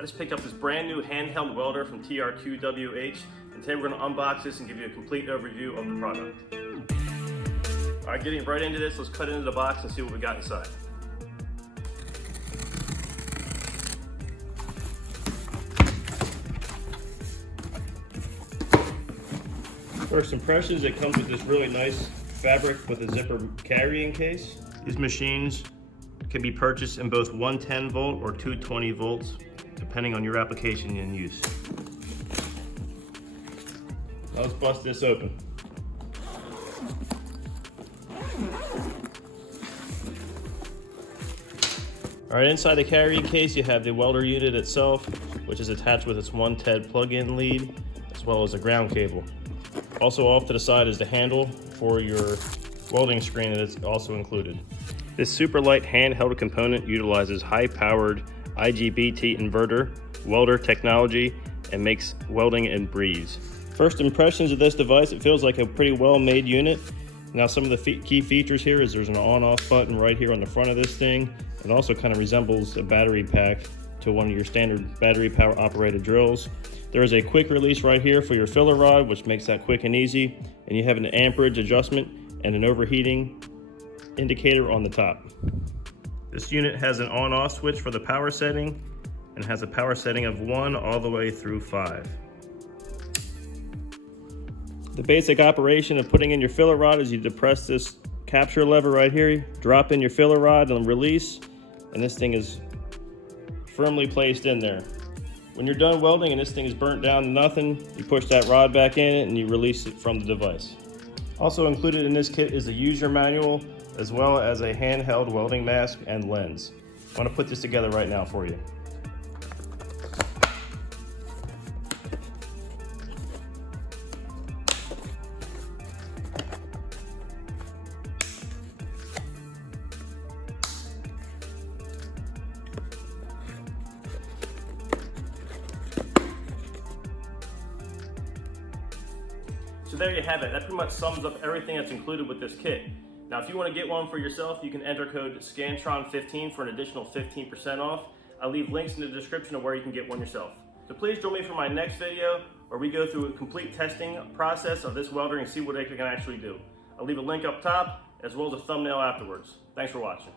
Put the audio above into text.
I just picked up this brand new handheld welder from TRQWH, and today we're going to unbox this and give you a complete overview of the product. All right, getting right into this, let's cut into the box and see what we got inside. First impressions, it comes with this really nice fabric with a zipper carrying case. These machines can be purchased in both 110 volt or 220 volts, depending on your application and use. Now let's bust this open. All right, inside the carrying case, you have the welder unit itself, which is attached with its 110 plug-in lead, as well as a ground cable. Also off to the side is the handle for your welding screen, and it's also included. This super light handheld component utilizes high-powered IGBT inverter welder technology and makes welding a breeze. First impressions of this device, it feels like a pretty well-made unit. Now some of the key features here is there's an on-off button right here on the front of this thing. It also kind of resembles a battery pack to one of your standard battery power operated drills. There is a quick release right here for your filler rod, which makes that quick and easy. And you have an amperage adjustment and an overheating indicator on the top. This unit has an on-off switch for the power setting and has a power setting of 1 all the way through 5. The basic operation of putting in your filler rod is you depress this capture lever right here, drop in your filler rod and release, and this thing is firmly placed in there. When you're done welding and this thing is burnt down to nothing, you push that rod back in it and you release it from the device. Also included in this kit is a user manual, as well as a handheld welding mask and lens. I want to put this together right now for you. So there you have it. That pretty much sums up everything that's included with this kit. Now, if you want to get one for yourself, you can enter code SCANTRON15 for an additional 15% off. I'll leave links in the description of where you can get one yourself. So please join me for my next video where we go through a complete testing process of this welder and see what it can actually do. I'll leave a link up top as well as a thumbnail afterwards. Thanks for watching.